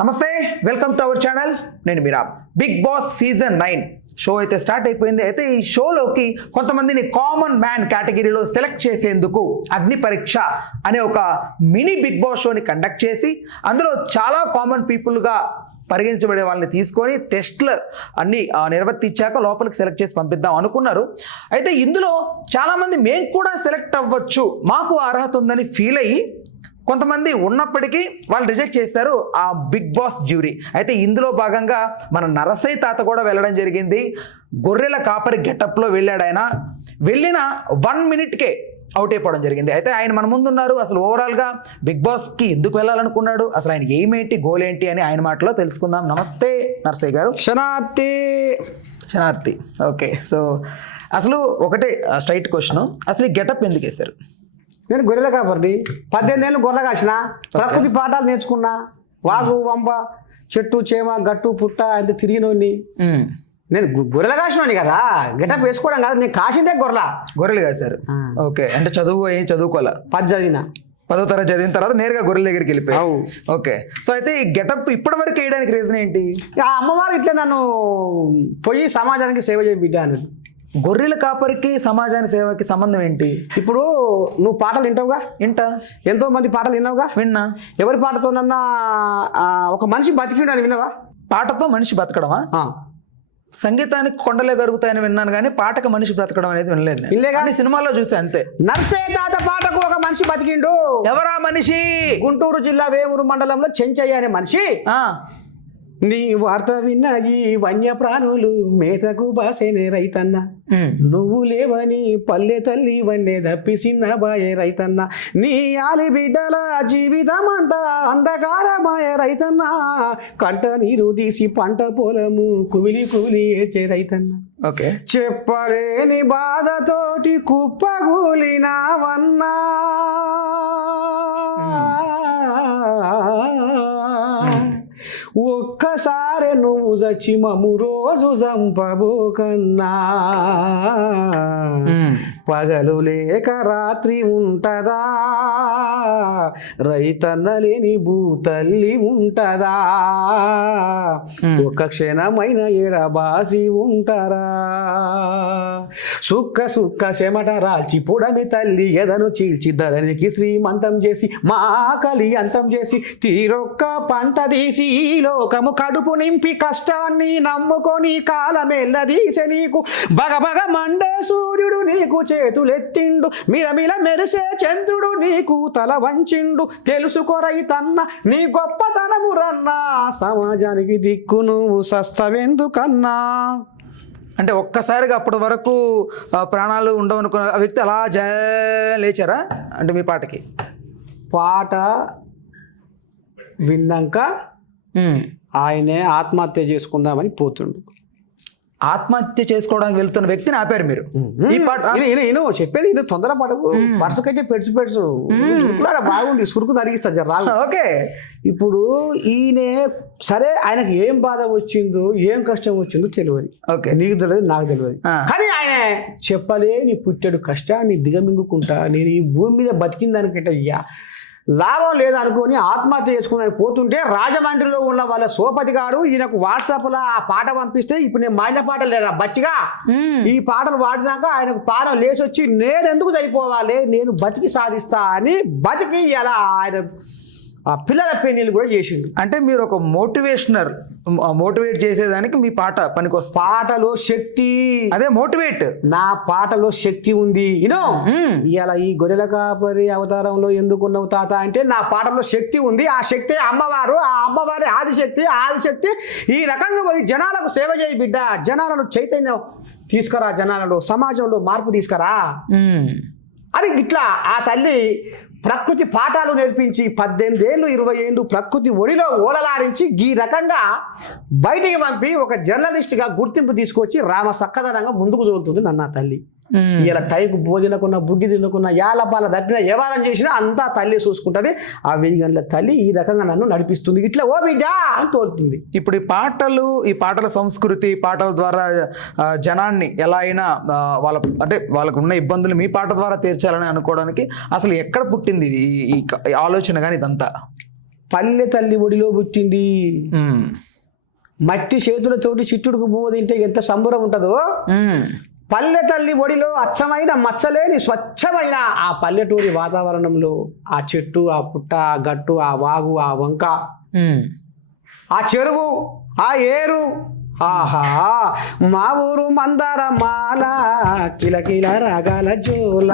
నమస్తే, welcome to our channel. నేను మీరా. Big boss season 9 show అయితే స్టార్ట్ అయిపోయింది. అయితే ఈ షోలోకి కొంతమందిని కామన్ మ్యాన్ కేటగిరీలో సెలెక్ట్ చేసేందుకు అగ్ని పరీక్ష అనే ఒక మినీ బిగ్ బాస్ షోని కండక్ట్ చేసి అందులో చాలా కామన్ పీపుల్గా పరిగణించబడే వాళ్ళని తీసుకొని టెస్ట్లు అన్నీ నిర్వర్తించాక లోపలికి సెలెక్ట్ చేసి పంపిద్దాం అనుకున్నారు. అయితే ఇందులో చాలామంది మేము కూడా సెలెక్ట్ అవ్వచ్చు, మాకు అర్హత ఉందని ఫీల్ అయ్యి కొంతమంది ఉన్నప్పటికీ వాళ్ళు రిజెక్ట్ చేశారు ఆ బిగ్ బాస్ జ్యూరీ. అయితే ఇందులో భాగంగా మన నరసయ్య తాత కూడా వెళ్ళడం జరిగింది. గొర్రెల కాపరి గెటప్లో వెళ్ళాడు. ఆయన వెళ్ళిన 1 మినిట్కే అవుట్ అయిపోవడం జరిగింది. అయితే ఆయన మన ముందున్నారు. అసలు ఓవరాల్గా బిగ్ బాస్కి ఎందుకు వెళ్ళాలనుకున్నాడు, అసలు ఆయన ఎయిమ్ ఏంటి, గోల్ ఏంటి అని ఆయన మాటలో తెలుసుకుందాం. నమస్తే నరసయ్య గారు. శనార్థి. ఓకే, సో అసలు ఒకటే స్ట్రైట్ క్వశ్చన్, అసలు ఈ గెటప్ ఎందుకు వేశారు? నేను గొర్రెల కాపరిది 18 ఏళ్ళు గొర్రె కాసిన, ప్రకృతి పాఠాలు నేర్చుకున్నా. వాగు వంప చెట్టు చేమ గట్టు పుట్ట అంత తిరిగినోని. నేను గొర్రెల కాసినోని కదా, గెటప్ వేసుకోవడం కాదు. నేను కాసిందే గొర్రెలు కాశారు. ఓకే, అంటే చదువుకోవాలా? 10 చదివిన, 10వ తరగతి చదివిన తర్వాత నేరుగా గొర్రెల దగ్గరికి వెళ్ళిపోయావు. ఓకే, సో అయితే ఈ గెటప్ ఇప్పటి వరకు వేయడానికి రీజన్ ఏంటి? ఆ అమ్మవారు ఇట్లా నన్ను పోయి సమాజానికి సేవ చేయ బిడ్డ అన్నది. గొర్రెల కాపరికి సమాజానికి సేవకి సంబంధం ఏంటి? ఇప్పుడు నువ్వు పాటలు వింటావుగా? ఎంతో మంది పాటలు విన్నావుగా? విన్నా. ఎవరి పాటతోనన్నా ఒక మనిషి బతికిండని విన్నావా? పాటతో మనిషి బతకడమా? సంగీతానికి కొండలే గరుగుతాయని విన్నాను, కానీ పాటకు మనిషి బ్రతకడం అనేది వినలేదు. కానీ సినిమాలో చూసా అంతే. నర్సయ్య తాత పాటకు ఒక మనిషి బతికిండు. ఎవరా మనిషి? గుంటూరు జిల్లా వేమూరు మండలంలో చెంచయ్య అనే మనిషి. నీ వార్త విన్న ఈ వన్య ప్రాణులు మేతకు బాసేనే రైతన్న, నువ్వు లేవని పల్లె తల్లి వన్నే దప్పిసిన్న బాయే రైతన్న, నీ ఆలి బిడ్డల జీవితం అంతా అంధకారమాయ రైతన్న, కంట నీరు తీసి పంట పొలము కుమిలి కుమిలి ఏడ్చే రైతన్న. ఓకే, చెప్పలేని బాధతోటి కుప్పగూలినావన్నా, ఒక్కసారి నువ్వు చచ్చి మము రోజు చంపబోకన్నా, పగలు లేక రాత్రి ఉంటదా, రైతన్న లేని భూతల్లి ఉంటదా, ఒక క్షణమైన ఎడబాసి ఉంటారా, సుక్క సుక్క చెమట రాల్చి పొడమి తల్లి ఎదను చీల్చి ధరణికి శ్రీమంతం చేసి మా ఆకలి అంతం చేసి తీరొక్క పంట తీసి లోకము కడుపు నింపి కష్టాన్ని నమ్ముకొని కాలమెల్లదీసె నీకు బగబగ మండే సూర్యుడు నీకు చేతులెత్తిండు, మిలమిల మెరిసే చంద్రుడు నీకు తల వంచిండు, తెలుసుకో రైతన్న నీ గొప్పతనము రన్నా, సమాజానికి దిక్కు నువ్వు సస్తవెందుకన్నా. అంటే ఒక్కసారిగా అప్పటి వరకు ప్రాణాలు ఉండవనుకున్న ఆ వ్యక్తి అలా లేచారా? అంటే మీ పాటకి పాట విన్నాక ఆయనే ఆత్మహత్య చేసుకుందామని పోతుండు. ఆత్మహత్య చేసుకోవడానికి వెళ్తున్న వ్యక్తిని ఆపారు మీరు. ఈ పాట చెప్పేది నేను తొందరపడకు, వరుసకైతే పెడుసు బాగుంది, సురుకు తరిగిస్తా జర రాదు. ఓకే, ఇప్పుడు ఈయనే సరే, ఆయనకు ఏం బాధ వచ్చిందో ఏం కష్టం వచ్చిందో తెలియదు. ఓకే, నీకు తెలియదు, నాకు తెలియదు. కానీ ఆయన చెప్పలేని పుట్టాడు కష్టాన్ని దిగమింగుకుంటా నేను ఈ భూమి మీద బతికిన దానికంటే లాభం లేదనుకొని ఆత్మహత్య చేసుకుని పోతుంటే రాజమండ్రిలో ఉన్న వాళ్ళ సోపతి గారు ఈయనకు వాట్సాప్లో ఆ పాట పంపిస్తే, ఇప్పుడు నేను మాడిన పాటలు లేదా బచ్చిగా ఈ పాటలు వాడినాక ఆయనకు పాట లేచి వచ్చి నేను ఎందుకు చనిపోవాలి, నేను బతికి సాధిస్తా అని బతికి ఇలా ఆయన ఆ పిల్లల పెళ్లిళ్ళు కూడా చేసిండు. అంటే మీరు ఒక మోటివేట్ చేసేదానికి మీ పాట పనికొస్తుంది. పాటలో శక్తి, అదే మోటివేట్. నా పాటలో శక్తి ఉంది. ఇలా ఈ గొర్రెల కాపరి అవతారంలో ఎందుకున్నావు తాత అంటే నా పాటలో శక్తి ఉంది. ఆ శక్తి అమ్మవారు, ఆ అమ్మవారి ఆదిశక్తి ఈ రకంగా పోయి జనాలకు సేవ చేయి బిడ్డ, జనాలను చైతన్యం తీసుకురా, జనాలలో సమాజంలో మార్పు తీసుకురా అని ఇట్లా ఆ తల్లి ప్రకృతి పాఠాలు నేర్పించి 18 ఏళ్ళు 20 ఏళ్ళు ప్రకృతి ఒడిలో ఓలలాడించి ఈ రకంగా బయటికి పంపి ఒక జర్నలిస్ట్గా గుర్తింపు తీసుకొచ్చి రామ సక్కదనంగా ముందుకు తోలుతుంది నన్న తల్లి. ఇలా టైంకు బోధినకున్న బుగ్గి తినకున్న యాలపాల దప్పిన వ్యవహారం చేసినా అంతా తల్లి చూసుకుంటుంది. ఆ 1000 గంటల తల్లి ఈ రకంగా నన్ను నడిపిస్తుంది, ఇట్లా ఓ బిడ్డ అని తోలుతుంది. ఇప్పుడు ఈ పాటల సంస్కృతి, పాటల ద్వారా జనాన్ని ఎలా అయినా వాళ్ళకు ఉన్న ఇబ్బందులు మీ పాట ద్వారా తీర్చాలని అనుకోవడానికి అసలు ఎక్కడ పుట్టింది ఈ ఆలోచన? కానీ ఇదంతా పల్లె తల్లి ఒడిలో పుట్టింది. మ్మ్. మట్టి చేతులతోటి చిట్టుడుకు పువ్వు తింటే ఎంత సంబరం ఉంటుందో, మ్మ్. పల్లె తల్లి ఒడిలో అచ్చమైన మచ్చలేని స్వచ్ఛమైన ఆ పల్లెటూరి వాతావరణంలో ఆ చెట్టు, ఆ పుట్ట, ఆ గట్టు, ఆ వాగు, ఆ వంక, మ్మ్. ఆ చెరువు, ఆ ఏరు, ఆహా మా ఊరు మందార మాల, కిలకిల రాగాల జోల,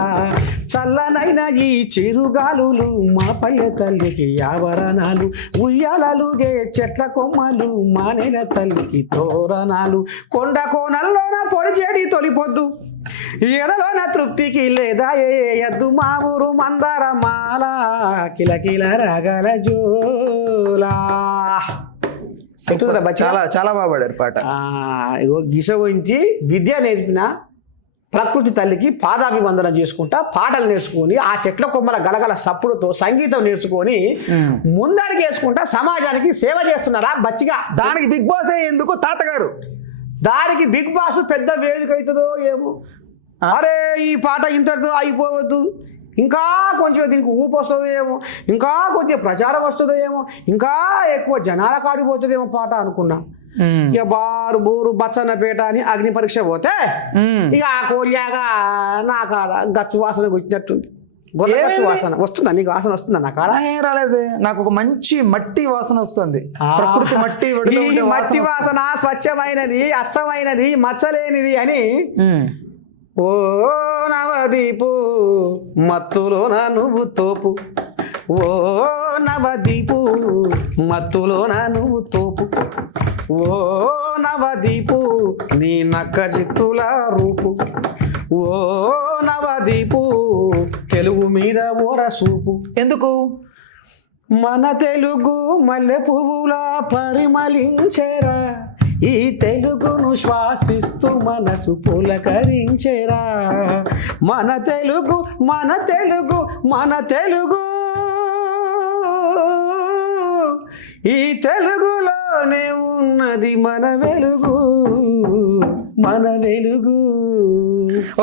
చల్లనైన ఈ చిరుగాలులు మా పల్లె తల్లికి ఆభరణాలు, ఉయ్యాలలుగే చెట్ల కొమ్మలు మా నెల తల్లికి తోరణాలు, కొండ కోనల్లోన పొడిచేడి తొలిపొద్దు ఎదలోన తృప్తికి లేదా ఎద్దు మా ఊరు మందార మాల, కిలకిల రాగాల జోలా. సూపర్. చాలా చాలా బాగా పాడారు పాట. ఇగో గిస గురించి విద్య నేర్పిన ప్రకృతి తల్లికి పాదాభివందనం చేసుకుంటా పాటలు నేర్చుకొని ఆ చెట్ల కొమ్మల గలగల సప్పుడుతో సంగీతం నేర్చుకొని ముందడుగు వేసుకుంటా సమాజానికి సేవ చేస్తున్నారా బచ్చిగా. దానికి బిగ్ బాస్ ఎందుకు తాతగారు? దానికి బిగ్ బాస్ పెద్ద వేదిక అవుతుందో ఏమో. అరే ఈ పాట ఇంతటితో అయిపోవద్దు, ఇంకా కొంచెం దీనికి ఊపు వస్తుందో ఏమో, ఇంకా కొంచెం ప్రచారం వస్తుందో ఏమో, ఇంకా ఎక్కువ జనాల కాడిపోతుందేమో పాట అనుకున్నా. ఇక బారు బూరు బచ్చన్నపేట అని అగ్ని పరీక్ష పోతే ఇక ఆ కోరియాగా నా కాడ గచ్చు వాసన వచ్చినట్టుంది. గొర్రె వాసన వస్తుందా? నీకు వాసన వస్తుందా? నా కాడ ఏం రాలేదు, నాకు ఒక మంచి మట్టి వాసన వస్తుంది. ప్రకృతి మట్టి ఈ మట్టి వాసన స్వచ్ఛమైనది, అచ్చమైనది, మచ్చలేనిది అని. ఓ నవదీపు మత్తులో నా నువ్వు తోపు, ఓ నవదీపు మత్తులో నా నువ్వు తోపు, ఓ నవదీపు నీ నక్క చిత్తుల రూపు, ఓ నవదీపు తెలుగు మీద ఓర సూపు. ఎందుకు? మన తెలుగు మల్లె పువ్వులా పరిమళించేరా, ఈ తెలుగును శ్వాసిస్తూ మనసు పులకరించేరా. మన తెలుగు మన తెలుగు మన తెలుగు, ఈ తెలుగులోనే ఉన్నది మన వెలుగు, మన వెలుగు.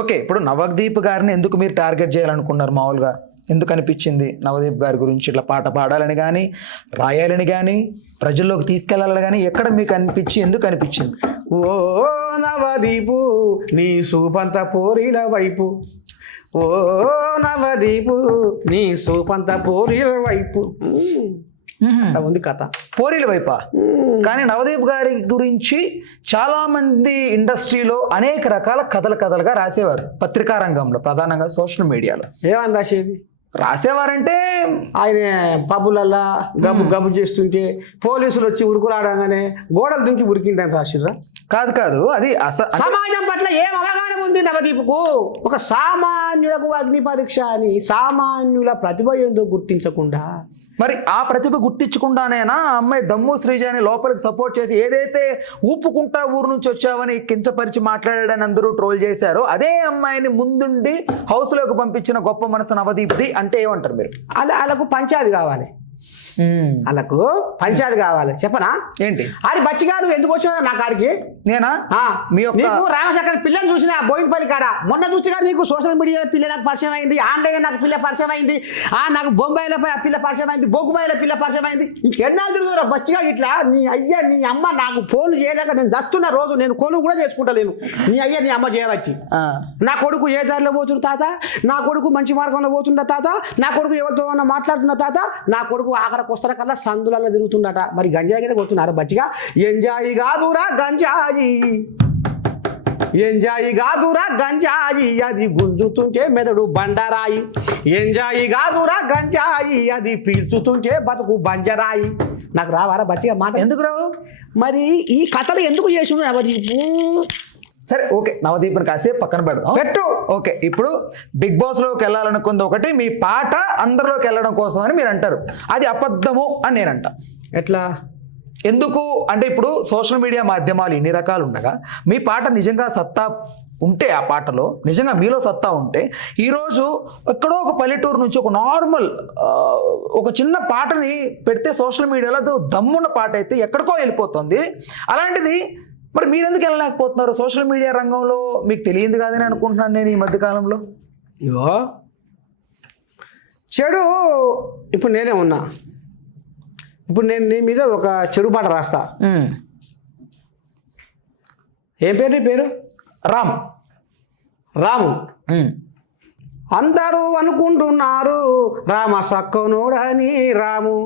ఓకే, ఇప్పుడు నవదీప్ గారిని ఎందుకు మీరు టార్గెట్ చేయాలనుకున్నారు? మామూలుగా ఎందుకు అనిపించింది నవదీప్ గారి గురించి ఇట్లా పాట పాడాలని కానీ, రాయాలని కానీ, ప్రజల్లోకి తీసుకెళ్లాలని కానీ ఎక్కడ మీకు ఎందుకు అనిపించింది? ఓ నవదీపు నీ సూపంత పోరీల వైపు, ఓ నవదీపు నీ సూపంత పోరీల వైపు ఉంది కథ. పోరీల వైపా? కానీ నవదీప్ గారి గురించి చాలా మంది ఇండస్ట్రీలో అనేక రకాల కథలుగా రాసేవారు. పత్రికా రంగంలో, ప్రధానంగా సోషల్ మీడియాలో. ఏమని రాసేది? రాసేవారంటే ఆయన పబ్బులల్లా గబ్బు చేస్తుంటే పోలీసులు వచ్చి ఉరుకురాడంగానే గోడలు దుంకి ఉరికిండని రాసిర్రా? కాదు, అది సమాజం పట్ల ఏం అవగాహన ఉంది నవదీపుకు? ఒక సామాన్యులకు అగ్ని పరీక్ష అని సామాన్యుల ప్రతిభ ఏందో గుర్తించకుండా, మరి ఆ ప్రతిభ గుర్తించకుండానేనా అమ్మాయి దమ్ము శ్రీజ అని లోపలికి సపోర్ట్ చేసి ఏదైతే ఊపుకుంటా ఊరు నుంచి వచ్చావని కించపరిచి మాట్లాడాడని అందరూ ట్రోల్ చేశారో అదే అమ్మాయిని ముందుండి హౌస్ లోకి పంపించిన గొప్ప మనసు నవదీప్ది అంటే ఏమంటారు మీరు? వాళ్ళకు పంచాయతీ కావాలి, వాళ్ళకు పంచాయతీ కావాలి. చెప్పనా ఏంటి? అది బచ్చిగా నువ్వు ఎందుకు వచ్చావు నా కాడికి? నేనా? నీకు రామశంకర్ పిల్లని చూసిన బోయినపల్లి కాడ మొన్న చూసిగా నీకు సోషల్ మీడియా పిల్ల నాకు పరిచయం అయింది, ఆన్లైన్ నాకు పిల్ల పరిచయం అయింది, నాకు బొంబాయిలో పిల్ల పరిచయం అయింది, బొగ్గుబాయిలో పిల్ల పరిచయం అయింది. ఇంకెన్నాళ్ళు తిరుగుతారా బచ్చిగా ఇట్లా? నీ అయ్యా నీ అమ్మ నాకు ఫోన్లు చేయలేక నేను దస్తున్న రోజు నేను కొను కూడా చేసుకుంటలేను. నీ అయ్యా నీ అమ్మ చేయవచ్చు. నా కొడుకు ఏ దారిలో పోతున్న తాత, నా కొడుకు మంచి మార్గంలో పోతుండ తాత, నా కొడుకు ఎవరితో మాట్లాడుతున్న తాత, నా కొడుకు ఆఖరి వస్తున్న కల్లా సందులలో తిరుగుతుండట. మరి గంజాయి కూడా కొడుతున్నారు బచ్చిగా. ఎంజాయి కాదురా గంజాయి, ఎంజాయి కాదురా గంజాయి, అది గుంజుతుంటే మెదడు బండరాయి, ఎంజాయి కాదురా గంజాయి, అది పీల్చుతుంటే బతుకు బంజరాయి. నాకు రావారా బచ్చిగా మాట? ఎందుకు రావు? మరి ఈ కథలు ఎందుకు చేసి నవదీపు? సరే ఓకే, నవదీప్ని కాసేపు పక్కన పెడదాం, పెట్టు. ఓకే, ఇప్పుడు బిగ్ బాస్ లోకి వెళ్ళాలనుకుంది ఒకటి, మీ పాట అందరిలోకి వెళ్ళడం కోసం అని మీరు అంటారు. అది అబద్ధము అని నేను అంటా. ఎట్లా? ఎందుకు అంటే ఇప్పుడు సోషల్ మీడియా మాధ్యమాలు ఇన్ని రకాలు ఉండగా మీ పాట నిజంగా సత్తా ఉంటే, ఆ పాటలో నిజంగా మీలో సత్తా ఉంటే, ఈరోజు ఎక్కడో ఒక పల్లెటూరు నుంచి ఒక నార్మల్ ఒక చిన్న పాటని పెడితే సోషల్ మీడియాలో అది దమ్మున్న పాట అయితే ఎక్కడికో వెళ్ళిపోతుంది. అలాంటిది మరి మీరు ఎందుకు వెళ్ళలేకపోతున్నారు? సోషల్ మీడియా రంగంలో మీకు తెలియదు కాదని అనుకుంటున్నాను నేను ఈ మధ్యకాలంలో. చెడు ఇప్పుడు నేనే ఉన్నా, ఇప్పుడు నేను నీ మీద ఒక చెడు పాట రాస్తా. ఏం పేరు నీ పేరు? రామ్. రాము. అందరూ అనుకుంటున్నారు రామ సక్కనోడని రాము,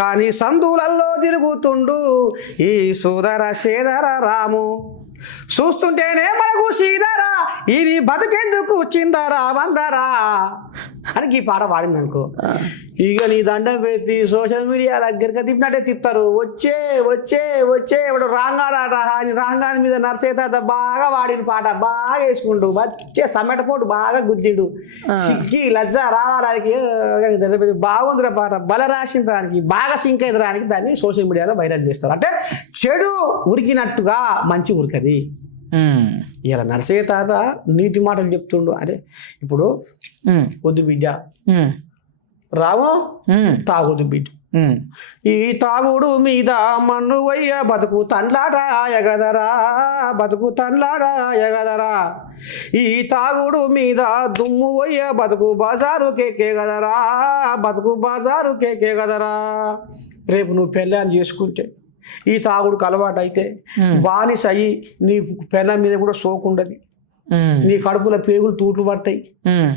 కానీ సందులల్లో తిరుగుతుండు ఈ సోదర సేదర రాము. చూస్తుంటేనే మనకు సీదరా ఇది బతుకెందుకు చిందరా వందరా అని ఈ పాట పాడింది అనుకో, ఇక నీ దండం పెట్టి సోషల్ మీడియా దగ్గరగా తిప్పినట్టే తిప్పుతారు. వచ్చే వచ్చే వచ్చే ఇప్పుడు రాంగాడాట అని రాంగాని మీద నర్సేత బాగా వాడిన పాట బాగా వేసుకుంటూ వచ్చే సమ్మెటపోటు బాగా గుద్దిండు, సిగ్గి లజ్జ రావడానికి బాగుంది పాట, బల రాసిన దానికి బాగా సింక్ అయిన దానికి దాన్ని సోషల్ మీడియాలో వైరల్ చేస్తారు. అంటే చెడు ఉరికినట్టుగా మంచి ఉరికది. ఇలా నరసయ్య తాత నీతి మాటలు చెప్తుండు. అరే ఇప్పుడు వద్దు బిడ్డ రాము, తాగొద్దు బిడ్డ, ఈ తాగుడు మీద మన్ను వయ్య బతుకు తండ్లాడా ఎగదరా, బతుకు తండ్లాడా ఎగదరా, ఈ తాగుడు మీద దుమ్ము వయ్య బతుకు బజారు కేకే గదరా, బతుకు బజారు కేకే గదరా. రేపు నువ్వు పెళ్ళాన్ని చేసుకుంటే ఈ తాగుడుకు అలవాటు అయితే బానిస అయ్యి నీ పెళ్ళ మీద కూడా సోకుండదు, నీ కడుపులో పేగులు తూట్లు పడతాయి,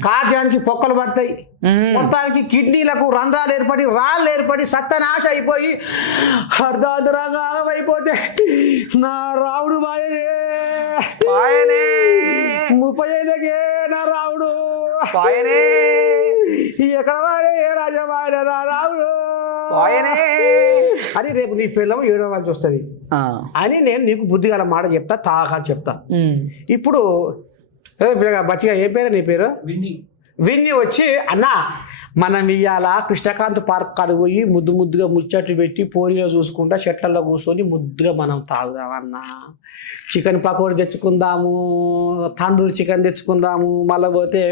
కాజానికి పొక్కలు పడతాయి, మొత్తానికి కిడ్నీలకు రంధ్రాలు ఏర్పడి రాళ్ళు ఏర్పడి సత్తనాశ అయిపోయి అర్ధాంతరంగా అయిపోతే నా రావుడు బాయనే 30 ఏళ్ళకే నా రావుడు ఎక్కడ వారే రాజమాయ నా రావుడు అని రేపు నీ పిల్లలు ఏడవలసి వస్తుంది అని నేను నీకు బుద్ధిగల మాట చెప్తా, తాగా చెప్తా. ఇప్పుడు బచ్చిగా ఏ పేరు నీ పేరు? విన్ని వచ్చి అన్న మనం ఇవాళ కృష్ణకాంత్ పార్క్ కాడికి పోయి ముద్దు ముద్దుగా ముచ్చట్లు పెట్టి పోరిలో చూసుకుంటా చెట్లలో కూర్చొని ముద్దుగా మనం తాగుదామన్నా, చికెన్ పకోడీ తెచ్చుకుందాము, తందూరి చికెన్ తెచ్చుకుందాము, మళ్ళీ పోతే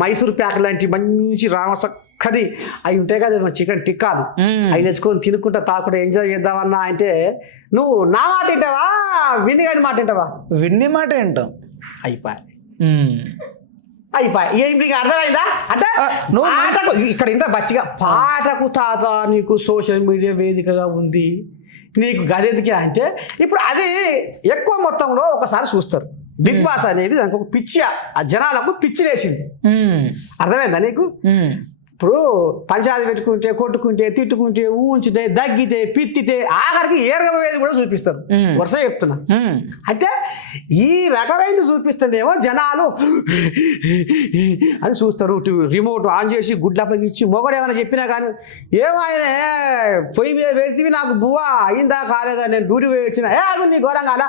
మైసూర్ ప్యాక్ లాంటి మంచి రామసక్కది అవి ఉంటాయి కదా చికెన్ టిక్కాలు, అవి తెచ్చుకొని తినుకుంటా తాకుండా ఎంజాయ్ చేద్దామన్నా అంటే నువ్వు నా మాట వింటావా విన్ని గారి మాట వింటావా? విన్ని మాట వింటాం. ఏం నీకు అర్థమైందా? అంటే పాటకు ఇక్కడ ఇంత బచ్చిగా పాటకు తాత నీకు సోషల్ మీడియా వేదికగా ఉంది, నీకు గదెదికే అంటే ఇప్పుడు అది ఎక్కువ మొత్తంలో ఒకసారి చూస్తారు. బిగ్ బాస్ అనేది దానికి ఒక పిచ్చి, ఆ జనాలకు పిచ్చి వేసింది. అర్థమైందా నీకు? ఇప్పుడు పంచాయతీ పెట్టుకుంటే కొట్టుకుంటే తిట్టుకుంటే ఊంచితే దగ్గితే పిత్తితే ఆఖరికి ఏరగవేది కూడా చూపిస్తారు. వరుస చెప్తున్నా. అంటే ఈ రకమైనది చూపిస్తుందేమో జనాలు అని చూస్తారు. రిమోట్ ఆన్ చేసి గుడ్ల పగిచ్చి మొగడు ఏమైనా చెప్పినా కానీ ఏమైనా పొయ్యి మీద పెడితే నాకు బువ్వా అయిందా కాలేదా నేను డ్యూటీ పోయి వచ్చినా అది నీ ఘోరంగా అలా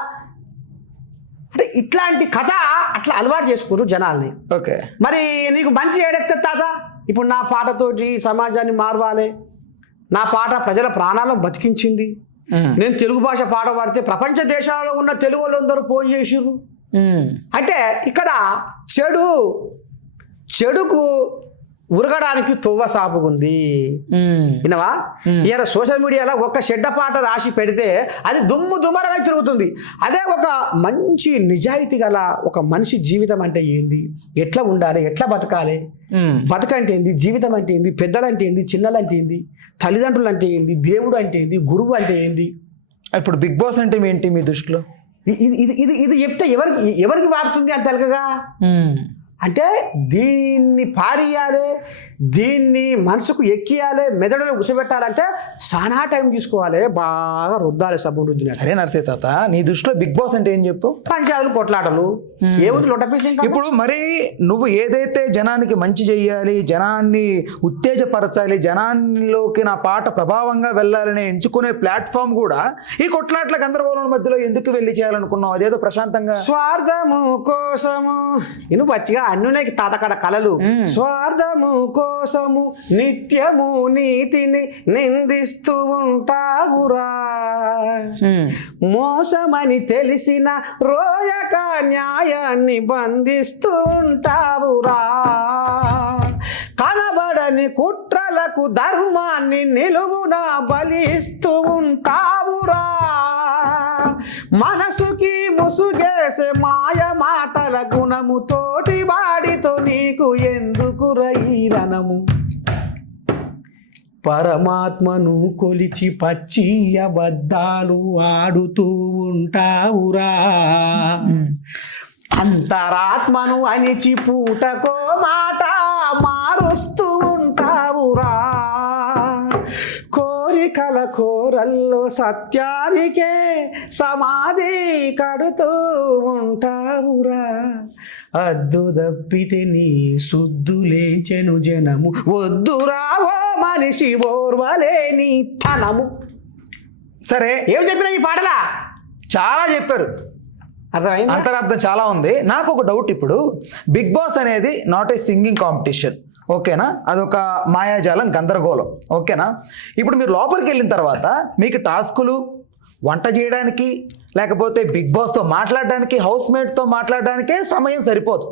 అంటే ఇట్లాంటి కథ అట్లా అలవాటు చేసుకోరు జనాల్ని. ఓకే, మరి నీకు మంచి ఏడెక్తే తాత ఇప్పుడు నా పాటతోటి సమాజాన్ని మారవాలి, నా పాట ప్రజల ప్రాణాలను బతికించింది, నేను తెలుగు భాష పాట పాడితే ప్రపంచ దేశాలలో ఉన్న తెలుగు వాళ్ళందరూ ఫోన్ చేసిర్రు అంటే ఇక్కడ చెడుకు ఉరగడానికి తొవ్వ సాపుకుంది. వినవా? ఇలా సోషల్ మీడియాలో ఒక చెడ్డ పాట రాసి పెడితే అది దుమ్మరమై తిరుగుతుంది. అదే ఒక మంచి నిజాయితీ గల ఒక మనిషి జీవితం అంటే ఏంది, ఎట్లా ఉండాలి, ఎట్లా బతకాలి, బతకంటే ఏంది, జీవితం అంటే ఏంది, పెద్దలు అంటే ఏంది, చిన్నలు అంటే ఏంది, తల్లిదండ్రులు అంటే ఏంది, దేవుడు అంటే ఏంది, గురువు అంటే ఏంది. ఇప్పుడు బిగ్ బాస్ అంటే ఏంటి మీ దృష్టిలో? ఇది చెప్తే ఎవరికి వాడుతుంది అని తెలకగా అంటే దీన్ని పాడియాలి, దీన్ని మనసుకు ఎక్కియాలి, మెదడులో గుసబెట్టాలంటే చాలా టైం తీసుకోవాలి, బాగా రుద్దాలి, సబ్బు రుద్దినట్టు. అరే నరసయ్య తాత నీ దృష్టిలో బిగ్ బాస్ అంటే ఏం చెప్పు? పంచాయతీలు కొట్లాటలు ఏముంది లొట్టపీసి. ఇప్పుడు మరి నువ్వు ఏదైతే జనానికి మంచి చెయ్యాలి, జనాన్ని ఉత్తేజపరచాలి, జనాల్లోకి నా పాట ప్రభావంగా వెళ్ళాలని ఎంచుకునే ప్లాట్ఫామ్ కూడా ఈ కొట్లాట్ల గందరగోళం మధ్యలో ఎందుకు వెళ్ళి చేయాలనుకున్నావు? అదేదో ప్రశాంతంగా స్వార్థము కోసము ఇను పచ్చిగా అన్నునే తాతకడ కలలు, స్వార్థము కోసము నిత్యము నీతిని నిందిస్తూ ఉంటావురా, మోసమని తెలిసిన రోయక న్యాయాన్ని బంధిస్తూ ఉంటావురా, కనబడని కుట్రలకు ధర్మాన్ని నిలువున బలిస్తూ ఉంటావురా, మనసుకి ముసుగేసే మాయ మాటల గుణము తోటి వాడితో నీకు ఎందుకు రైలనము. పరమాత్మను కొలిచి పచ్చి అబద్ధాలు ఆడుతూ ఉంటావురా, అంతరాత్మను అనిచి పూటకో మాట మారుస్తూ ఉంటావురా, కోరికల కోరల్లో సత్యానికే సమాధి కడుతూ ఉంటావురా, అద్దు దప్పితే నీ సుద్దులేచెను జనము, వద్దురా ఓ మనిషి ఓర్వలేని తనము. సరే, ఏం చెప్పినా ఈ పాటలా చాలా చెప్పారు, అర్థమైందా? అంతరార్థం చాలా ఉంది. నాకు ఒక డౌట్, ఇప్పుడు బిగ్ బాస్ అనేది నాట్ ఏ సింగింగ్ కాంపిటీషన్, ఓకేనా? అదొక మాయాజాలం, గందరగోళం, ఓకేనా? ఇప్పుడు మీరు లోపలికి వెళ్ళిన తర్వాత మీకు టాస్కులు, వంట చేయడానికి, లేకపోతే బిగ్ బాస్తో మాట్లాడడానికి, హౌస్ మేట్తో మాట్లాడడానికే సమయం సరిపోదు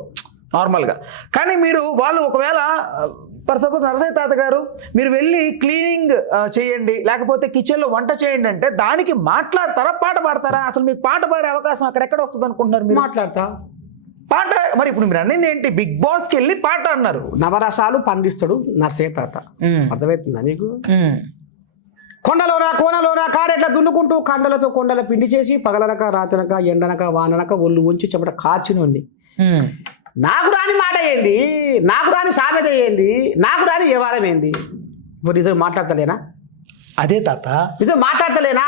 నార్మల్గా. కానీ మీరు వాళ్ళు ఒకవేళ ఫర్ సపోజ్ నరసయ్య తాత గారు మీరు వెళ్ళి క్లీనింగ్ చేయండి, లేకపోతే కిచెన్లో వంట చేయండి అంటే దానికి మాట్లాడతారా, పాట పాడతారా? అసలు మీకు పాట పాడే అవకాశం అక్కడెక్కడ వస్తుంది అనుకుంటున్నారు మీరు? మాట్లాడతా పాట. మరి ఇప్పుడు మీరు అన్నది ఏంటి? బిగ్ బాస్కి వెళ్ళి పాట అన్నారు. నవరసాలు పండిస్తాడు నరసయ్య తాత, అర్థమవుతుందా నీకు? కొండలోన కోనలోన కాడెట్లా దున్నుకుంటూ కండలతో కొండల పిండి చేసి పగలనక రాతనక ఎండనక వాననక ఒళ్ళు ఉంచి చెమట కార్చినోండి. నాకు రాని మాట ఏంది, నాకు రాని సామెత ఏంది, నాకు రాని వ్యవహారం ఏంది? ఇప్పుడు నిజం మాట్లాడతలేనా? అదే తాత, నిజం మాట్లాడతలేనా?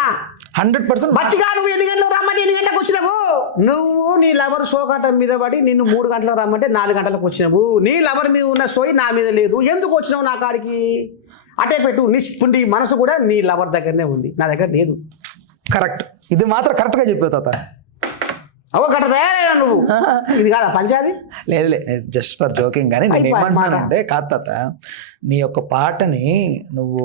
100% బచ్చిగా నువ్వు 8 గంటలకు రమ్మంటే 8 గంటలకు వచ్చినావు. నువ్వు నీ లవర్ సోకాటం మీద పడి నిన్ను 3 గంటలకు రమ్మంటే 4 గంటలకు వచ్చినావు. నీ లవర్ మీద ఉన్న సోయి నా మీద లేదు. ఎందుకు వచ్చినావు నా కాడికి? అటే పెట్టు, నిష్పుండి మనసు కూడా నీ లవర్ దగ్గరనే ఉంది, నా దగ్గర లేదు. కరెక్ట్, ఇది మాత్రం కరెక్ట్గా చెప్పావు తాత. అవ గట్ట తయారైనా నువ్వు, ఇది కాదా పంచాది? లేదు, జస్ట్ ఫర్ జోకింగ్. కానీ నేను ఏమంటున్నానంటే, కాదు తాత, నీ యొక్క పాటని నువ్వు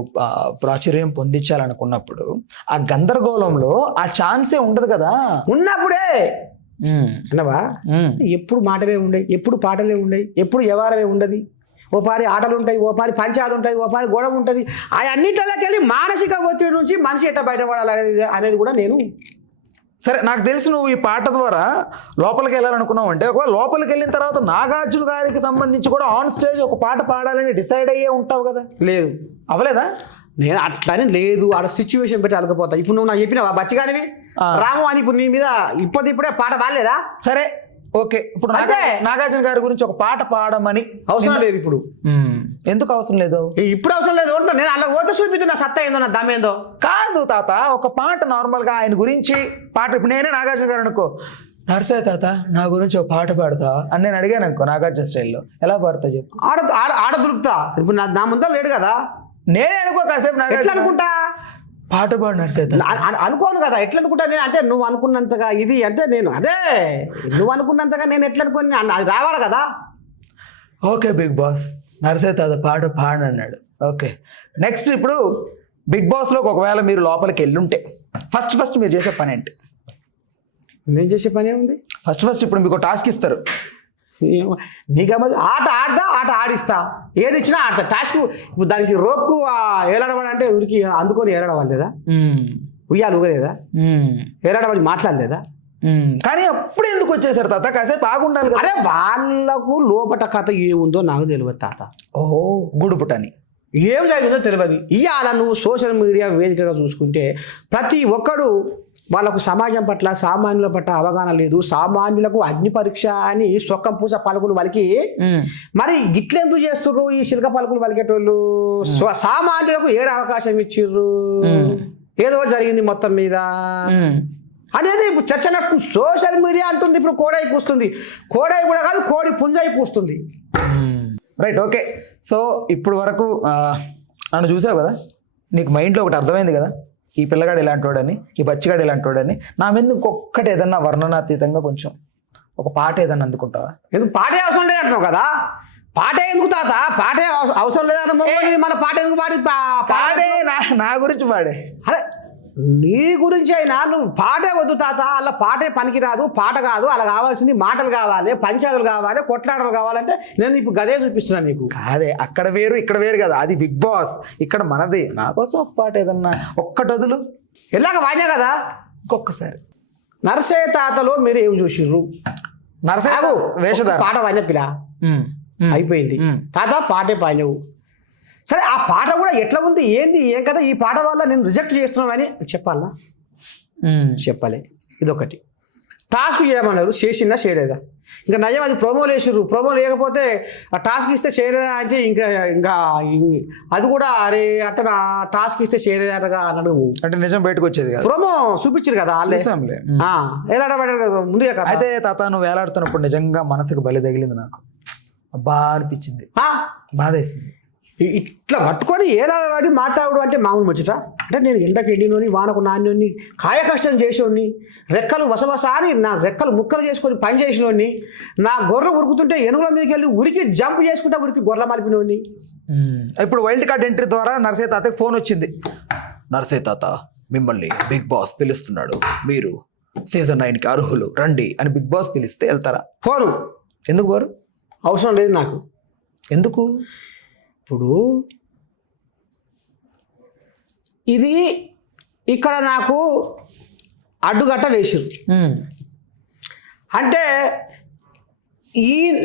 ప్రాచుర్యం పొందించాలనుకున్నప్పుడు ఆ గందరగోళంలో ఆ ఛాన్సే ఉండదు కదా. ఉన్నప్పుడే అన్నవా, ఎప్పుడు మాటలే ఉండయి, ఎప్పుడు పాటలే ఉండయి, ఎప్పుడు వ్యవహారమే ఉండదు. ఓ పారి ఆటలు ఉంటాయి, ఓ పారి పంచాది ఉంటుంది, ఓ పారి గొడవ ఉంటుంది. ఆ అన్నింటిలోకి వెళ్ళి మానసిక ఒత్తిడి నుంచి మనిషి ఎట్లా బయటపడాలి అనేది కూడా నేను. సరే, నాకు తెలిసి నువ్వు ఈ పాట ద్వారా లోపలికి వెళ్ళాలనుకున్నావు అంటే, ఒకవేళ లోపలికి వెళ్ళిన తర్వాత నాగార్జున గారికి సంబంధించి కూడా ఆన్ స్టేజ్ ఒక పాట పాడాలని డిసైడ్ అయ్యే ఉంటావు కదా? లేదు, అవ్వలేదా? నేను అట్లానే లేదు, ఆడ సిచ్యువేషన్ పెట్టి అలకపోతా. ఇప్పుడు నువ్వు నాకు చెప్పినావా బచ్చిగానివి రాము అని, ఇప్పుడు నీ మీద ఇప్పుడే పాట పాడలేదా? సరే, ఓకే. ఇప్పుడు నాగార్జున గారి గురించి ఒక పాట పాడమని అవసరం లేదు ఇప్పుడు. ఎందుకు అవసరం లేదు? ఇప్పుడు అవసరం లేదు. నేను అలా ఓట చూపిస్తున్నా, సత్తా ఏందో నా దమ్మేందో. కాదు తాత, ఒక పాట నార్మల్గా ఆయన గురించి పాట. ఇప్పుడు నేనే నాగార్జున గారు అనుకో, నరసయ్య తాత నా గురించి ఒక పాట పాడతా అని నేను అడిగాను అనుకో, నాగార్జున స్టైల్లో ఎలా పాడతా చెప్పు? ఆడ దొరుకుతా. ఇప్పుడు నా ముందర లేడు కదా, నేనే అనుకో కాసేపు. ఎట్లా అనుకుంటా? పాట పాడు నరసయ్య అనుకోను కదా. ఎట్లా అనుకుంటా నేను? అంటే నువ్వు అనుకున్నంతగా ఇది అంటే నేను నువ్వు అనుకున్నంతగా నేను ఎట్లా అనుకోని అది రావాలి కదా. ఓకే బిగ్ బాస్, నరసయ్య తాత పాట పాడు అన్నాడు. ఓకే, నెక్స్ట్ ఇప్పుడు బిగ్ బాస్లోకి ఒకవేళ మీరు లోపలికి వెళ్ళుంటే ఫస్ట్ మీరు చేసే పని ఏంటి? నేను చేసే పని ఏముంది? ఫస్ట్ ఇప్పుడు మీకు టాస్క్ ఇస్తారు. నీకు ఆట ఆడతా, ఆట ఆడిస్తా, ఏది ఇచ్చినా ఆడతా. టాస్క్ ఇప్పుడు దానికి రోప్కు ఏలాడమని అంటే ఊరికి అందుకొని ఏలాడవాలి లేదా? ఉయ్యాలి ఊగలేదా? ఏలాడమని మాట్లాడలేదా? కానీ అప్పుడు ఎందుకు వచ్చేసారు తాత? కాసేపు బాగుండాలి కదా. అరే వాళ్ళకు లోపట కథ ఏముందో నాకు తెలియదు తాత. ఓ గుడుపుటని ఏం జరిగిందో తెలియదు. ఇవాళ నువ్వు సోషల్ మీడియా వేదికగా చూసుకుంటే ప్రతి ఒక్కడు వాళ్ళకు సమాజం పట్ల, సామాన్యుల పట్ల అవగాహన లేదు. సామాన్యులకు అగ్ని పరీక్ష అని సొక్కం పూస పలుకులు వలికి మరి గిట్లెందుకు చేస్తుర్రు ఈ శిల్క పలుకులు వలికేటోళ్ళు? సామాన్యులకు ఏడు అవకాశం ఇచ్చిర్రు, ఏదో జరిగింది మొత్తం మీద అనేది ఇప్పుడు చర్చ నడుస్తుంది. సోషల్ మీడియా అంటుంది ఇప్పుడు కోడై కూస్తుంది. కోడై కూడా కాదు, కోడి పుంజై కూస్తుంది. Right, okay. సో ఇప్పుడు వరకు నన్ను చూసావు కదా, నీకు మైండ్లో ఒకటి అర్థమైంది కదా, ఈ పిల్లగాడు ఇలాంటి వాడని, ఈ బచ్చిగాడు ఇలాంటి వాడని. నా మీద ఇంకొక్కటి ఏదన్నా వర్ణనాతీతంగా కొంచెం ఒక పాట ఏదన్నా అందుకుంటావా? ఎందుకు పాటే అవసరం లేదంటున్నావు కదా. పాటే ఎందుకు తాత? పాటే అవసరం లేదన్న మన పాట ఎందుకు పాడే నా గురించి పాడే. అరే నీ గురించి అయినా నువ్వు పాటే వద్దు తాత. అలా పాటే పనికి రాదు, పాట కాదు. అలా కావాల్సింది మాటలు కావాలి, పంచాయతీలు కావాలి, కొట్లాటలు కావాలంటే నేను ఇప్పుడు గదే చూపిస్తున్నాను నీకు. కాదే, అక్కడ వేరు ఇక్కడ వేరు కదా. అది బిగ్ బాస్, ఇక్కడ మనది. నా కోసం ఒక పాట ఏదన్నా ఒక్కటి వదులు. ఎలాగ వాడినా కదా. ఇంకొకసారి నరసయ్య తాతలో మీరు ఏం చూసిర్రు? నరసయ్య వేషధార పాట వాడిన పిల్ల అయిపోయింది తాత, పాటే పాడినవు. సరే ఆ పాట కూడా ఎట్లా ఉంది ఏంది ఏం కదా ఈ పాట వల్ల నేను రిజెక్ట్ చేస్తున్నామని చెప్పాలా చెప్పాలి. ఇదొకటి. టాస్క్ చేయమన్నారు, చేసిందా చేయలేదా? ఇంకా నయం అది ప్రోమోలు వేసిర్రు, ప్రోమో లేకపోతే ఆ టాస్క్ ఇస్తే చేయలేదా అంటే ఇంకా ఇంకా అది కూడా అరే అట్ట టాస్క్ ఇస్తే చేయలేదటగా అన్నాడు. అంటే నిజం బయటకు వచ్చేది కదా, ప్రోమో చూపించారు కదా వాళ్ళే. ఎలా పడ్డారు కదా ముందుగా కదా. అయితే తాత నువ్వు వేలాడుతున్నప్పుడు నిజంగా మనసుకు బలి తగిలింది, నాకు అబ్బా అనిపించింది, బాధ వేసింది. ఇట్లా పట్టుకొని ఏలాడి మాట్లాడు అంటే మామూలు ముచ్చట. అంటే నేను ఎండకు ఎండినోని వానకు నాణ్యోని కాయ కష్టం చేసేవాడిని, రెక్కలు వసవసారి నా రెక్కలు ముక్కలు చేసుకొని పని చేసినోడిని, నా గొర్రె ఉరుకుతుంటే ఎనుగుల మీదకి వెళ్ళి ఉరికి జంప్ చేసుకుంటా ఉరికి గొర్రెల మలిపినోడిని. ఇప్పుడు వైల్డ్ కార్డ్ ఎంట్రీ ద్వారా నర్సయ్య తాతకి ఫోన్ వచ్చింది. నర్సయ్య తాత మిమ్మల్ని బిగ్ బాస్ పిలుస్తున్నాడు, మీరు సీజన్ 9కి అర్హులు రండి అని బిగ్ బాస్ పిలిస్తే వెళ్తారా? ఫోను ఎందుకు పోరు? అవసరం లేదు నాకు. ఎందుకు? ఇప్పుడు ఇది ఇక్కడ నాకు అడ్డుగట్ట వేసిరు అంటే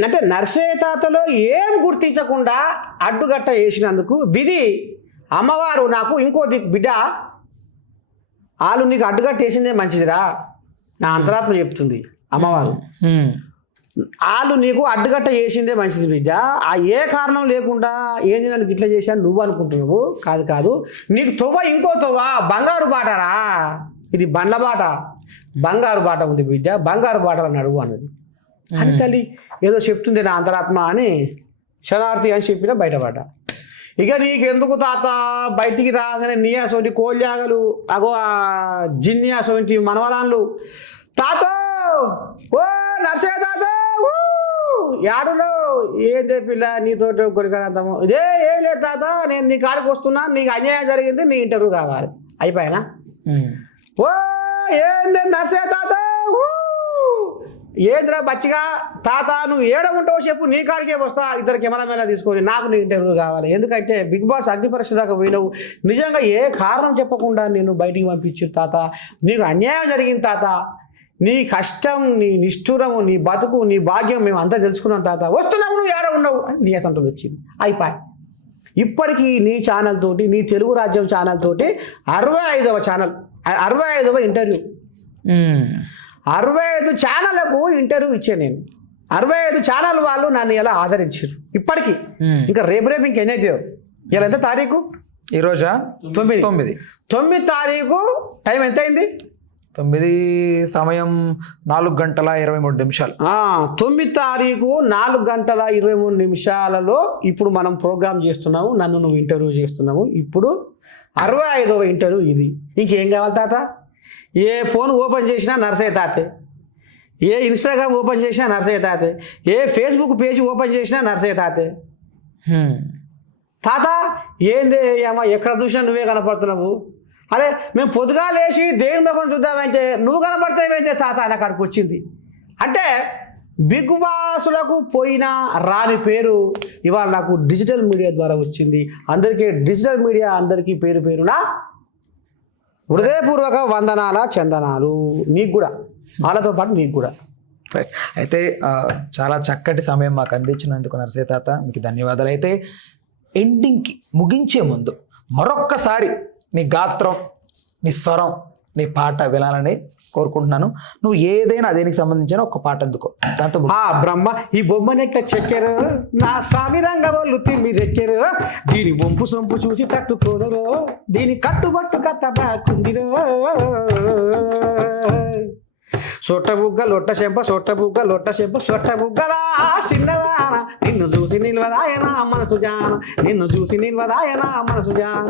అంటే నర్సయ్య తాతలో ఏం గుర్తించకుండా అడ్డుగట్ట వేసినందుకు విధి అమ్మవారు నాకు ఇంకో బిడ్డ వాళ్ళు నీకు అడ్డుగట్ట వేసిందే మంచిదిరా నా అంతరాత్మ చెప్తుంది అమ్మవారు. వాళ్ళు నీకు అడ్డుగట్ట చేసిందే మంచిది బిడ్డ, ఆ ఏ కారణం లేకుండా ఏంది నన్ను ఇట్లా చేశాను నువ్వు అనుకుంటున్నావు. కాదు కాదు, నీకు తొవ్వ ఇంకో తొవ్వ బంగారు బాటరా, ఇది బండ్ల బాట, బంగారు బాట ఉంది బిడ్డ, బంగారు బాటలు నడువు అన్నది. అని తల్లి ఏదో చెప్తుంది నా అంతరాత్మ అని శనార్థి అని చెప్పిన బయటపడ్డ. ఇక నీకెందుకు తాత బయటికి రాగానే నీయాసోంటి కోళ్ళాగలు అగో ఆ జిన్యాసోంటి మనవరాన్లు తాత ఓ నర్సయ్య తాత యాడులో ఏదే పిల్ల నీతోటి కొరికనంతము ఇదే ఏం లేదు తాత నేను నీ కాడికి వస్తున్నా, నీకు అన్యాయం జరిగింది, నీ ఇంటర్వ్యూ కావాలి అయిపోయినా. ఓ ఏంటి నర్సయ్య తాత ఏంద్రా బచ్చిగా తాత నువ్వు ఏడ ఉంటావో చెప్పు, నీ కాడికే వస్తా, ఇద్దరు కెమెరామెన్ తీసుకొని నాకు నీ ఇంటర్వ్యూ కావాలి. ఎందుకంటే బిగ్ బాస్ అగ్ని పరీక్ష దాకా పోయినావు, నిజంగా ఏ కారణం చెప్పకుండా నేను బయటికి పంపించు తాత, నీకు అన్యాయం జరిగింది తాత, నీ కష్టం నీ నిష్ఠురము నీ బతుకు నీ భాగ్యం మేము అంతా తెలుసుకున్నాం తాత, వస్తున్నావు నువ్వు ఏడ ఉండవు అని నీయాస్ అంటుంది వచ్చింది. అయిపోయి ఇప్పటికీ నీ ఛానల్ తోటి నీ తెలుగు రాజ్యం ఛానల్ తోటి 65వ ఛానల్ 65వ ఇంటర్వ్యూ 65 ఛానళ్లకు ఇంటర్వ్యూ ఇచ్చాను నేను. 65 ఛానల్ వాళ్ళు నన్ను ఎలా ఆదరించారు ఇప్పటికీ. ఇంకా రేపు ఇంకెన్నైతే ఇలా ఎంత తారీఖు ఈరోజా 9 తారీఖు టైం ఎంత అయింది? 9 సమయం 4:23 9 తారీఖు 4:23 ఇప్పుడు మనం ప్రోగ్రామ్ చేస్తున్నాము, నన్ను నువ్వు ఇంటర్వ్యూ చేస్తున్నావు. ఇప్పుడు 65వ ఇంటర్వ్యూ ఇది. ఇంకేం కావాలి తాత? ఏ ఫోన్ ఓపెన్ చేసినా నర్సయ్య తాతే, ఏ ఇన్స్టాగ్రామ్ ఓపెన్ చేసినా నర్సయ్య తాతే, ఏ ఫేస్బుక్ పేజ్ ఓపెన్ చేసినా నర్సయ్య తాతే. తాత ఏంది అమ్మా ఎక్కడ చూసినా నువ్వే కనపడుతున్నావు, అరే మేము పొద్దుగా లేచి దేవుని ముఖం చూద్దామంటే నువ్వు కనపడతావేంటే తాత అని అక్కడికి వచ్చింది. అంటే బిగ్ బాస్లకు పోయిన రాని పేరు ఇవాళ నాకు డిజిటల్ మీడియా ద్వారా వచ్చింది. అందరికీ డిజిటల్ మీడియా అందరికీ పేరు పేరున హృదయపూర్వక వందనాల చందనాలు. నీకు కూడా, వాళ్ళతో పాటు నీకు కూడా. రైట్. అయితే చాలా చక్కటి సమయం మాకు అందించినందుకు నర్సయ్య తాత మీకు ధన్యవాదాలు. అయితే ఎండింగ్కి ముగించే ముందు మరొక్కసారి నీ గాత్రం నీ స్వరం నీ పాట వినాలని కోరుకుంటున్నాను. నువ్వు ఏదైనా దేనికి సంబంధించిన ఒక పాట అందుకో. దాంతో బ్రహ్మ ఈ బొమ్మనెక్క చెక్కెరు నా స్వామి రంగవల్లు తిమ్మిరెక్కెరు, దీని వంపు సొంపు చూసి తట్టుకోరు, దీని కట్టుబట్టు కత్తకుందిరో, సొట్ట బుగ్గ లొట్ట చెంప సొట్ట బుగ్గ లొట్ట చెంప సొట్ట బుగ్గలా చిన్నదాన నిన్ను చూసి నిల్వదాయనా మనసు జాన, నిన్ను చూసి నిల్వదాయనా మనసు జాన.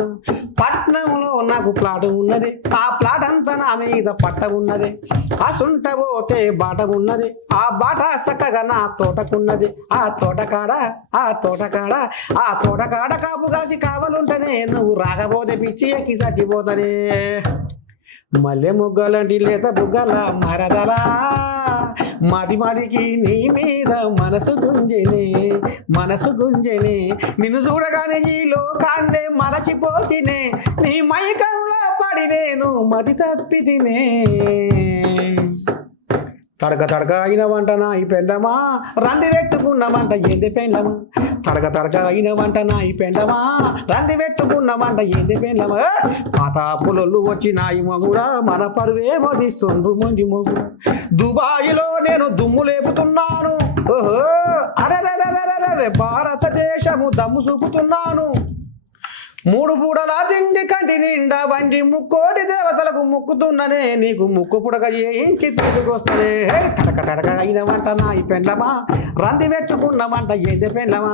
పట్నంలో నాకు ప్లాట్ ఉన్నది, ఆ ప్లాట్ అంతా నా మీద పట్ట ఉన్నది, ఆ సుంట పోతే బాట ఉన్నది, ఆ బాట చక్కగా నా తోటకున్నది, ఆ తోటకాడ కాపు కాసి కావలుంటేనే నువ్వు రాకపోతే పిచ్చి ఎక్కి చచ్చిపోతానే. మల్లె ముగ్గలంటి లేత బుగ్గల మరదలా మాటి మాటికి నీ మీద మనసు గుంజెనే, నిన్ను చూడగానే ఈ లోకాన్నే మరచిపోతినే, నీ మైకంలో పడి నేను మది తప్పి తినే. తడక తడక అయిన వంటనా ఈ పెండమా రంది పెట్టుకున్నామంట ఏంది పెండమా తడక తడక అయిన వంటనా ఈ పెండమా రంది పెట్టుకున్నామంట ఏంది పెండమా పాత పులొల్లు వచ్చినాయి మొగుడా మన పరువేమో తీస్తుండ్రు మొండి మొగుడు దుబాయిలో నేను దుమ్ము లేపుతున్నాను ఓహో అరే భారతదేశము దమ్ము చూపుతున్నాను 3 పూటలా తిండి కంటి నిండా వండి ముక్కోటి దేవతలకు ముక్కుతున్ననే నీకు ముక్కు పుడక చేయించి తీసుకొస్తనే తడక తడక అయిన వంట నా ఈ పెండ్లమా రంది మెచ్చుకున్నమంట ఏంది పెండ్లమా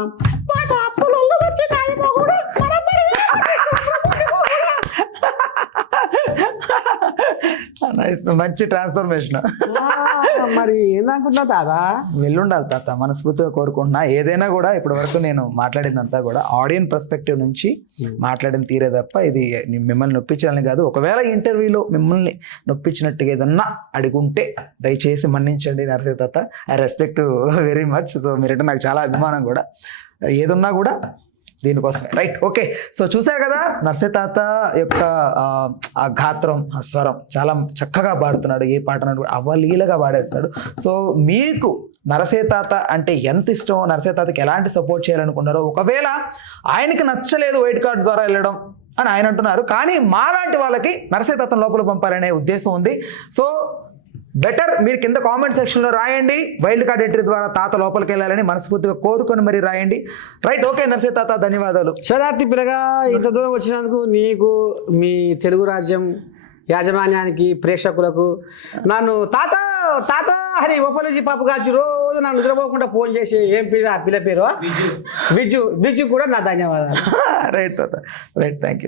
పాత అప్పులొల్లు వచ్చి నాయి మొగుడు మన మంచి ట్రాన్స్ఫర్మేషన్. మరి ఏందనుకుంటున్నా తాత వెళ్ళుండాలి తాత, మనస్ఫూర్తిగా కోరుకుంటున్నా. ఏదైనా కూడా ఇప్పటి వరకు నేను మాట్లాడిందంతా కూడా ఆడియన్స్ పర్స్పెక్టివ్ నుంచి మాట్లాడిన తీరే తప్ప ఇది మిమ్మల్ని నొప్పించాలని కాదు. ఒకవేళ ఇంటర్వ్యూలో మిమ్మల్ని నొప్పించినట్టుగా ఏదన్నా అడుగుంటే దయచేసి మన్నించండి నరసే తాత. I respect very much. So మీరంటే నాకు చాలా అభిమానం కూడా. ఏదున్నా కూడా దీనికోసమే, రైట్? ఓకే, సో చూసారు కదా నర్సే తాత యొక్క ఆ గాత్రం, ఆ స్వరం చాలా చక్కగా పాడుతున్నాడు. ఏ పాట అవలీలగా పాడేస్తాడు. సో మీకు నరసే తాత అంటే ఎంత ఇష్టమో, నరసే తాతకి ఎలాంటి సపోర్ట్ చేయాలనుకున్నారో, ఒకవేళ ఆయనకి నచ్చలేదు వైట్ కార్డ్ ద్వారా వెళ్ళడం అని ఆయన అంటున్నారు, కానీ మాలాంటి వాళ్ళకి నరసే తాతను లోపల పంపాలనే ఉద్దేశం ఉంది. సో బెటర్ మీరు కింద కామెంట్ సెక్షన్లో రాయండి, వైల్డ్ కార్డ్ ఎంట్రీ ద్వారా తాత లోపలికి వెళ్ళాలని మనస్ఫూర్తిగా కోరుకొని మరి రాయండి. రైట్, ఓకే నరసే తాత, ధన్యవాదాలు. శతార్థి పిల్లగా ఇంత దూరం వచ్చినందుకు నీకు, మీ తెలుగు రాజ్యం యాజమాన్యానికి, ప్రేక్షకులకు నన్ను తాత తాత హరి ఒప్పలజీ పాప గాచి రోజు నన్ను నిద్రపోకుండా ఫోన్ చేసి ఏం పిల్ల ఆ పిల్ల పేరు విజ్జు కూడా నా ధన్యవాదాలు. రైట్ తాత, రైట్, థ్యాంక్ యూ.